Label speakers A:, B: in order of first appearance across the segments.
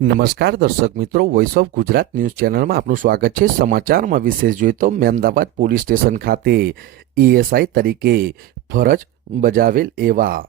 A: નમસ્કાર દર્શક મિત્રો વોઇસ ઓફ ગુજરાત ન્યૂઝ ચેનલમાં આપનું સ્વાગત છે. સમાચારમાં વિશેષ જોઈએ તો મહેમદાબાદ પોલીસ સ્ટેશન ખાતે ઈએસઆઈ તરીકે ફરજ બજાવેલ એવા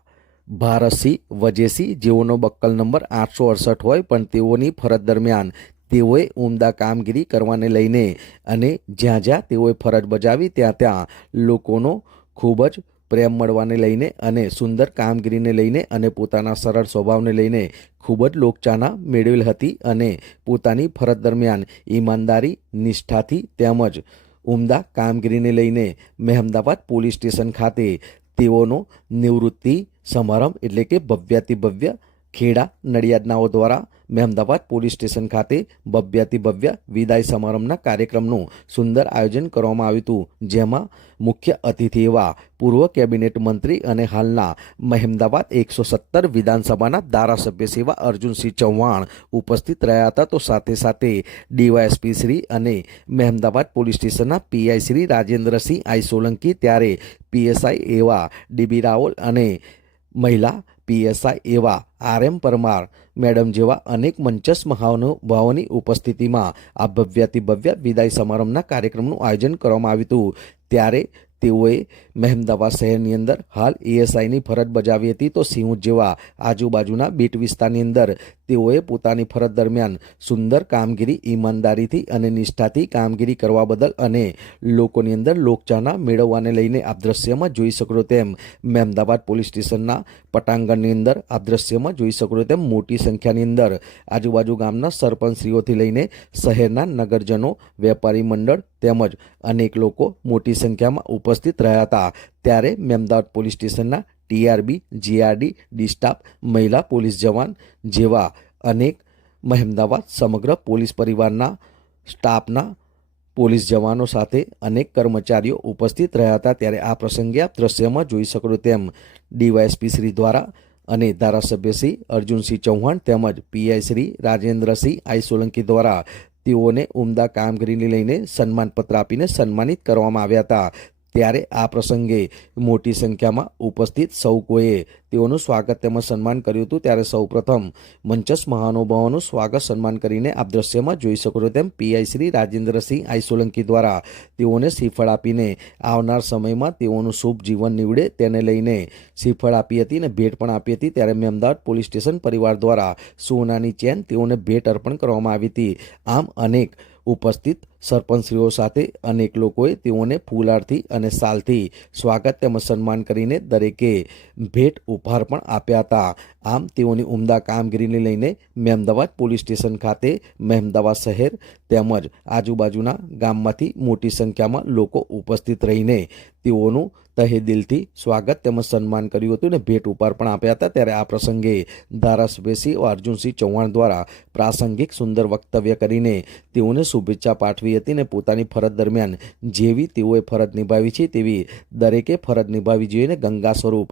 A: ભારતસિંહ વજેસિંહ, જેઓનો બક્કલ નંબર આઠસો અડસઠ હોય, પણ તેઓની ફરજ દરમિયાન તેઓએ ઉમદા કામગીરી કરવાને લઈને અને જ્યાં જ્યાં તેઓએ ફરજ બજાવી, ત્યાં ત્યાં લોકોનો ખૂબ જ પ્રેમ મળવાને લઈને અને સુંદર કામગીરીને લઈને અને પોતાના સરળ સ્વભાવને લઈને ખૂબ જ લોકચાના મેળવેલ હતી અને પોતાની ફરજ દરમિયાન ઈમાનદારી, નિષ્ઠાથી તેમજ ઉમદા કામગીરીને લઈને મહેમદાબાદ પોલીસ સ્ટેશન ખાતે તેઓનો નિવૃત્તિ સમારંભ એટલે કે ભવ્યાતિ ભવ્ય ખેડા નડિયાદનાઓ દ્વારા મહેમદાબાદ પોલીસ સ્ટેશન ખાતે ભવ્યાતિ ભવ્ય વિદાય સમારંભના કાર્યક્રમનું સુંદર આયોજન કરવામાં આવ્યું હતું, જેમાં મુખ્ય અતિથિ એવા પૂર્વ કેબિનેટ મંત્રી અને હાલના મહેમદાબાદ એકસો સત્તર વિધાનસભાના ધારાસભ્ય સેવા અર્જુનસિંહ ચૌહાણ ઉપસ્થિત રહ્યા હતા. તો સાથે સાથે ડીવાયએસપી શ્રી અને મહેમદાબાદ પોલીસ સ્ટેશનના પીઆઈ શ્રી રાજેન્દ્રસિંહ આઈ સોલંકી, ત્યારે પીએસઆઈ એવા ડીબી રાઓલ અને મહિલા પીએસઆઈ એવા આર એમ પરમાર મેડમ જેવા અનેક મંચસ મહાનુભાવોની ઉપસ્થિતિમાં આ ભવ્યાતિ ભવ્ય વિદાય સમારંભના કાર્યક્રમનું આયોજન કરવામાં આવ્યું હતું. ત્યારે તેઓએ મહેમદાબાદ શહેરની અંદર હાલ એએસઆઈની ફરજ બજાવી હતી. તો સિંહ જેવા આજુબાજુના બીટ વિસ્તારની અંદર તેઓએ પોતાની ફરજ દરમિયાન સુંદર કામગીરી, ઈમાનદારીથી અને નિષ્ઠાથી કામગીરી કરવા બદલ અને લોકોની અંદર લોકચાહના મેળવવાને લઈને આપ દ્રશ્યમાં જોઈ શકો તેમ મહેમદાબાદ પોલીસ સ્ટેશનના પટાંગણની અંદર આપ દ્રશ્યમાં જોઈ શકો તેમ મોટી સંખ્યાની અંદર આજુબાજુ ગામના સરપંચશ્રીઓથી લઈને શહેરના નગરજનો, વેપારી મંડળ તેમજ અનેક લોકો મોટી સંખ્યામાં ઉપસ્થિત રહ્યા હતા. ત્યારે મેમદાવાદ પોલીસ સ્ટેશનના ટીઆરબી, જીઆરડી ડી સ્ટાફ મહિલા પોલીસ જવાન જેવા અનેક મહેમદાવાદ સમગ્ર પોલીસ પરિવારના, સ્ટાફના, પોલીસ જવાનો સાથે અનેક કર્મચારીઓ ઉપસ્થિત રહ્યા હતા. ત્યારે આ પ્રસંગે આપ દ્રશ્યમાં જોઈ શકો તેમ ડીવાયએસપી શ્રી દ્વારા અને ધારાસભ્ય શ્રી અર્જુનસિંહ ચૌહાણ તેમજ પીઆઈ શ્રી રાજેન્દ્રસિંહ આઈ સોલંકી દ્વારા તેઓને ઉમદા કામગીરીને લઈને સન્માનપત્ર આપીને સન્માનિત કરવામાં આવ્યા હતા. ત્યારે આ પ્રસંગે મોટી સંખ્યામાં ઉપસ્થિત સૌ કોઈએ તેઓનું સ્વાગત તેમજ સન્માન કર્યું હતું. ત્યારે સૌપ્રથમ મંચસ મહાનુભાવોનું સ્વાગત સન્માન કરીને આપ દ્રશ્યમાં જોઈ શકો છો તેમ પીઆઈ શ્રી રાજેન્દ્રસિંહ આઈ સોલંકી દ્વારા તેઓને શ્રીફળ આપીને આવનાર સમયમાં તેઓનું શુભ જીવન નીવડે તેને લઈને શ્રીફળ આપી હતી અને ભેટ પણ આપી હતી. ત્યારે મેં અમદાવાદ પોલીસ સ્ટેશન પરિવાર દ્વારા સોનાની ચેન તેઓને ભેટ અર્પણ કરવામાં આવી હતી. આમ અનેક ઉપસ્થિત સરપંચશ્રીઓ સાથે અનેક લોકોએ તેઓને ફૂલારથી અને સાલથી સ્વાગત તેમજ સન્માન કરીને દરેકે ભેટ ઉપહાર પણ આપ્યા હતા. આમ, તેઓની ઉમદા કામગીરીને લઈને મહેમદાવાદ પોલીસ સ્ટેશન ખાતે મહેમદાવાદ શહેર તેમજ આજુબાજુના ગામમાંથી મોટી સંખ્યામાં લોકો ઉપસ્થિત રહીને તેઓનું તહે દિલથી સ્વાગત તેમજ સન્માન કર્યું હતું અને ભેટ ઉપહાર પણ આપ્યા હતા. ત્યારે આ પ્રસંગે ધારાસભ્યશ્રી અર્જુનસિંહ ચૌહાણ દ્વારા પ્રાસંગિક સુંદર વક્તવ્ય કરીને તેઓને શુભેચ્છા પાઠવી હતી અને પોતાની ફરજ દરમિયાન જેવી તેઓએ ફરજ નિભાવી છે, તેવી દરેકે ફરજ નિભાવી જોઈએ અને ગંગા સ્વરૂપ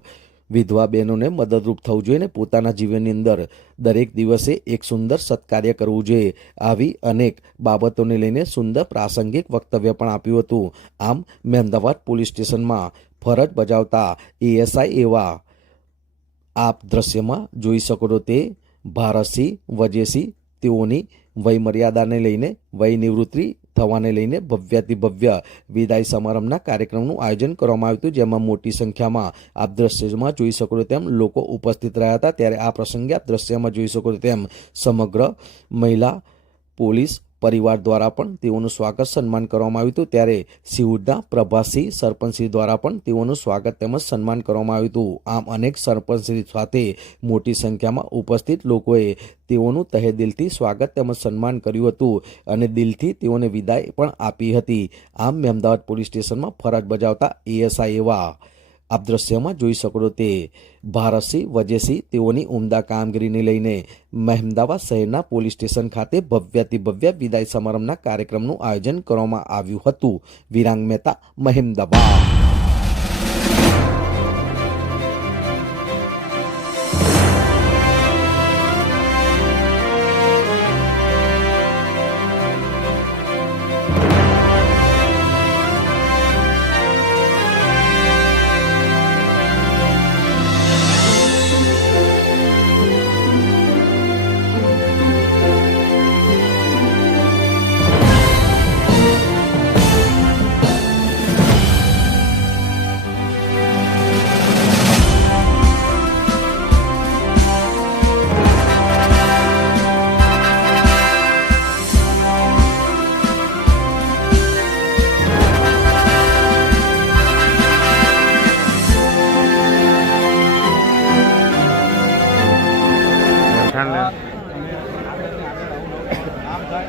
A: વિધવા બહેનોને મદદરૂપ થવું જોઈએ અને પોતાના જીવનની અંદર દરેક દિવસે એક સુંદર સત્કાર્ય કરવું જોઈએ આવી અનેક બાબતોને લઈને સુંદર પ્રાસંગિક વક્તવ્ય પણ આપ્યું હતું. આમ, મહેમદાવાદ પોલીસ સ્ટેશનમાં ફરજ બજાવતા એએસઆઈ એવા આપ દ્રશ્યમાં જોઈ શકો છો તે ભારતસિંહ, વજેસિંહ તેઓની વયમર્યાદાને લઈને વય નિવૃત્તિ થવાને લઈને ભવ્યાતિ ભવ્ય વિદાય સમારંભના કાર્યક્રમનું આયોજન કરવામાં આવ્યું હતું. જેમાં મોટી સંખ્યામાં આપ દ્રશ્યમાં જોઈ શકો તેમ લોકો ઉપસ્થિત રહ્યા હતા. ત્યારે આ પ્રસંગે આપ દ્રશ્યમાં જોઈ શકો છો તેમ સમગ્ર મહિલા, પોલીસ પરિવાર દ્વારા પણ તેઓનું સ્વાગત સન્માન કરવામાં આવ્યું હતું. ત્યારે સિંહુડના પ્રભાસિંહ સરપંચશ્રી દ્વારા પણ તેઓનું સ્વાગત તેમજ સન્માન કરવામાં આવ્યું હતું. આમ અનેક સરપંચશ્રી સાથે મોટી સંખ્યામાં ઉપસ્થિત લોકોએ તેઓનું તહે દિલથી સ્વાગત તેમજ સન્માન કર્યું હતું અને દિલથી તેઓને વિદાય પણ આપી હતી. આમ અમદાવાદ પોલીસ સ્ટેશનમાં ફરજ બજાવતા એએસઆઈ એવા આપ દ્રશ્યમાં જોઈ શકો તે ભારતસિંહ વજેસિંહ તેઓની ઉમદા કામગીરીને લઈને મહેમદાવાદ શહેરના પોલીસ સ્ટેશન ખાતે ભવ્યાતિ ભવ્ય વિદાય સમારંભના કાર્યક્રમનું આયોજન કરવામાં આવ્યું હતું. વિરાંગ મહેતા મહેમદાબાદ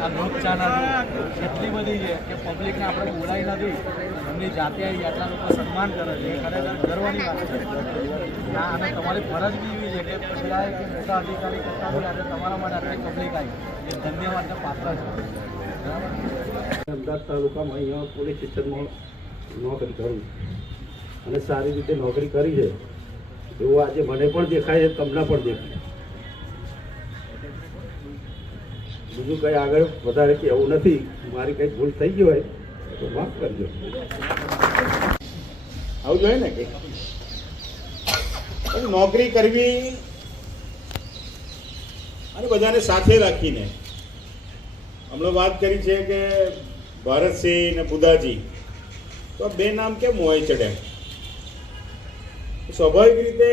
B: આ દૂધ ચાના એટલી બધી છે કે પબ્લિકને આપણે બોલાવી નથી. એમની જાતે આવી આટલા લોકો સન્માન કરે છે. ખરેખર ગર્વની વાત છે. ના, અને તમારી ફરજ બી એવી છે કે પહેલાં કે મોટા અધિકારી કરતાં બી આજે તમારા માટે આટલી પબ્લિક આવી એ ધન્યવાદને પાત્ર છે.
C: અમદાવાદ તાલુકામાં અહીંયા પોલીસ સ્ટેશનમાં નોકરી કરું. અને સારી રીતે નોકરી કરી છે. એવું આજે મને પણ દેખાય છે, તમને પણ દેખાય બીજું કંઈ આગળ વધારે કહેવું નથી, મારી કંઈ ભૂલ થઈ ગઈ હોય, તો માફ કરજો.
D: આવું જોઈએ ને કે? નોકરી કરવી અને બધાને સાથે રાખીને. હમણાં વાત કરી છે કે ભારતસિંહ ને બુધાજી તો બે નામ કેમ હોય ચડે? સ્વાભાવિક રીતે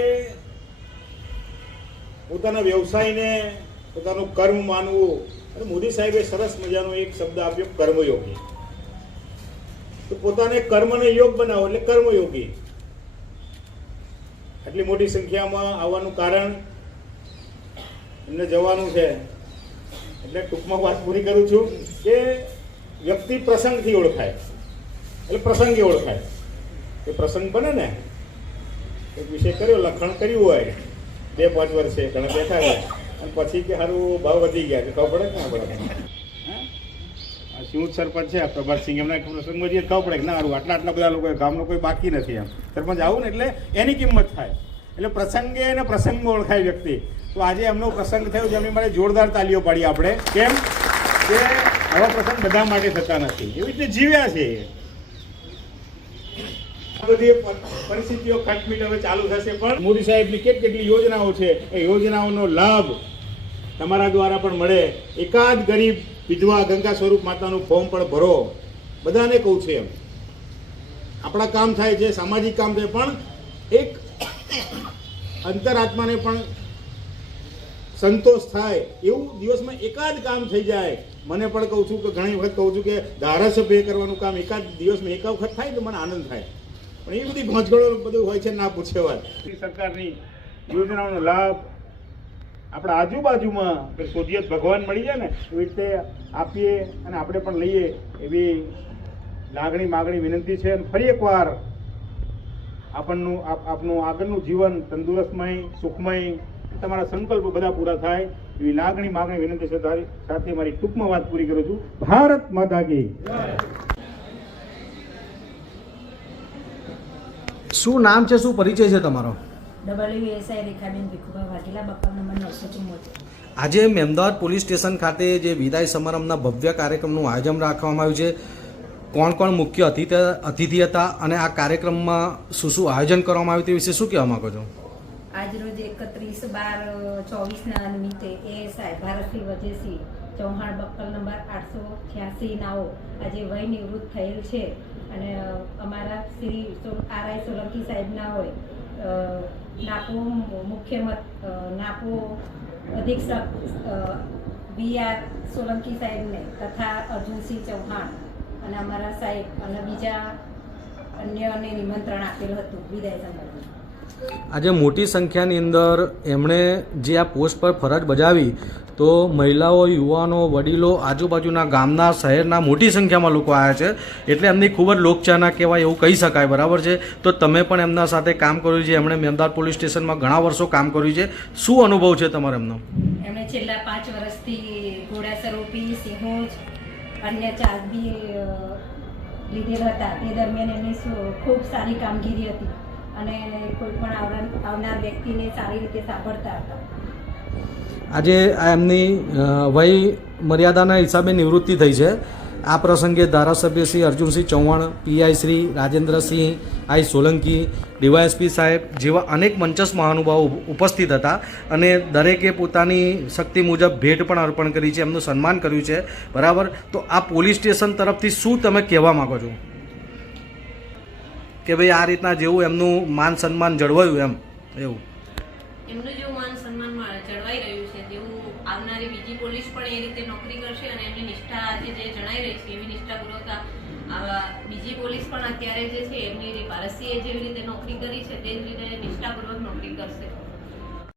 D: પોતાના વ્યવસાયને પોતાનું કર્મ માનવું. અને મોદી સાહેબે સરસ મજાનો એક શબ્દ આપ્યો, કર્મયોગી. તો પોતાને કર્મને યોગ બનાવો એટલે કર્મયોગી. આટલી મોટી સંખ્યામાં આવવાનું કારણ એમને જવાનું છે. એટલે ટૂંકમાં વાત પૂરી કરું છું કે વ્યક્તિ પ્રસંગથી ઓળખાય. એટલે પ્રસંગે ઓળખાય. એ પ્રસંગ બને ને. એક વિષય કર્યો, લખણ કર્યું હોય. બે પાંચ વર્ષે ઘણા બેઠા હોય. અને પછી કે સારું ભાવ વધી ગયા કે ખબર પડે કે ના પડે? સિંહ સરપંચ છે પ્રભાતસિંહ એમના પ્રસંગમાં જઈએ ખબર પડે કે ના સારું આટલા આટલા બધા લોકો ગામનો કોઈ બાકી નથી એમ. સરપંચ આવું ને એટલે એની કિંમત થાય. એટલે પ્રસંગે અને પ્રસંગમાં ઓળખાય વ્યક્તિ. તો આજે એમનો પ્રસંગ થયો છે એમની માટે જોરદાર તાલીઓ પાડી આપણે. કેમ? કે આવા પ્રસંગ બધા માટે થતા નથી. એવી રીતે જીવ્યા છે. બધી પરિસ્થિતિઓ ખટમીટ હવે ચાલુ થશે પણ મોદી સાહેબની કેટલી કેટલી યોજનાઓ છે. એ યોજનાઓનો લાભ તમારા દ્વારા પણ મળે. એકાદ ગરીબ વિધવા ગંગા સ્વરૂપ માતાનું ફોર્મ પણ ભરો. બધાને કહું છું એમ. આપણા કામ થાય છે, સામાજિક કામ થાય પણ એક અંતરાત્માને પણ સંતોષ થાય એવું દિવસમાં એકાદ કામ થઈ જાય. મને પણ કહું છું કે ઘણી વખત કહું છું કે ધારાસભ્ય કરવાનું કામ એકાદ દિવસમાં એક વખત થાય તો મને આનંદ થાય. પણ એ બધી ભોંચગળો બધું હોય છે ના પૂછે વાત. સરકારની યોજનાઓનો લાભ આપણા આજુબાજુમાં શોધિયત ભગવાન મળી જાય ને, એવી રીતે આપીએ અને આપણે પણ લઈએ એવી લાગણી માગણી વિનંતી છે. અને ફરી એકવાર આપણનું આપનું આગળનું જીવન તંદુરસ્તમય, સુખમય, તમારા સંકલ્પ બધા પૂરા થાય એવી લાગણી માગણી વિનંતી છે. સાથે મારી ટૂંકમાં વાત પૂરી કરું છું. ભારત માતા કી
B: શું નામ છે? શું પરિચય છે તમારો? આજે મેમદાવાદ પોલીસ સ્ટેશન ખાતે જે વિદાય સમારંભના ભવ્ય કાર્યક્રમનું આયોજન રાખવામાં આવ્યું છે. કોણ કોણ મુખ્ય અતિથિ હતા અને આ કાર્યક્રમમાં શું શું આયોજન કરવામાં આવ્યું તે વિશે શું કહેવા માંગો છો?
E: આજરોજ એકત્રીસ બાર ચોવીસના નિમિત્તે ASI Bharatsinh Vajesinh Chauhan buckle number આઠસો છ્યાસી નાઓ આજે વય નિવૃત્ત થયેલ છે. અને અમારા શ્રી આરઆઈ સોલંકી સાહેબના હોય નાપો મુખ્ય મત અ, નાપો અધિક્ષક વી આર સોલંકી સાહેબને તથા અર્જુનસિંહ ચૌહાણ અને અમારા સાહેબ અને બીજા અન્યને નિમંત્રણ આપેલું હતું વિદાય સમારંભ
B: આજે મોટી સંખ્યાની અંદર એમણે જે આ પોસ્ટ પર ફરજ બજાવી, તો મહિલાઓ, યુવાનો, વડીલો, આજુબાજુના ગામના, શહેરના મોટી સંખ્યામાં લોકો આવ્યા છે. એટલે એમની ખૂબ જ લોકચાહના કહેવાય એવું કહી શકાય, બરાબર છે? તો તમે પણ એમના સાથે કામ કર્યું છે. એમણે મેમદાર પોલીસ સ્ટેશનમાં ઘણા વર્ષો કામ કર્યું છે. શું અનુભવ છે તમારો એમનો?
E: એમણે છેલ્લા પાંચ વર્ષથી ઘોડા સરોપી સિંહોજ અન્ય ચાર્જ બી લીધેલા હતા. તે દરમિયાન એમની ખૂબ સારી કામગીરી હતી. અને કોઈ પણ આવનાર વ્યક્તિને સારી રીતે સાંભળતા હતા.
B: આજે એમની વય મર્યાદાના હિસાબે નિવૃત્તિ થઈ છે. આ પ્રસંગે ધારાસભ્ય Shri Arjunsinh Chauhan, PI Shri Rajendrasinh, I Solanki, DYSP સાહેબ જેવા અનેક મંચસ મહાનુભાવો ઉપસ્થિત હતા અને દરેકે પોતાની શક્તિ મુજબ ભેટ પણ અર્પણ કરી છે, એમનું સન્માન કર્યું છે. બરાબર? તો આ પોલીસ સ્ટેશન તરફથી શું તમે કહેવા માગો છો? કે ભાઈ આ રીતના જેવું એમનું માન સન્માન જળવાયું એમ, એવું.
F: એમનું જેવું માન સન્માન જળવાઈ રહ્યું છે જેવું આવનારી બીજી પોલીસ પણ એ રીતે નોકરી કરશે અને એમની નિષ્ઠા આજે જે જણાઈ રહી છે, એવી આ- આવા બીજી પોલીસ પણ અત્યારે જે છે, એમની પારસીએ જેવી રીતે નોકરી કરી છે, તે જ રીતે નિષ્ઠાપૂર્વક નોકરી કરશે.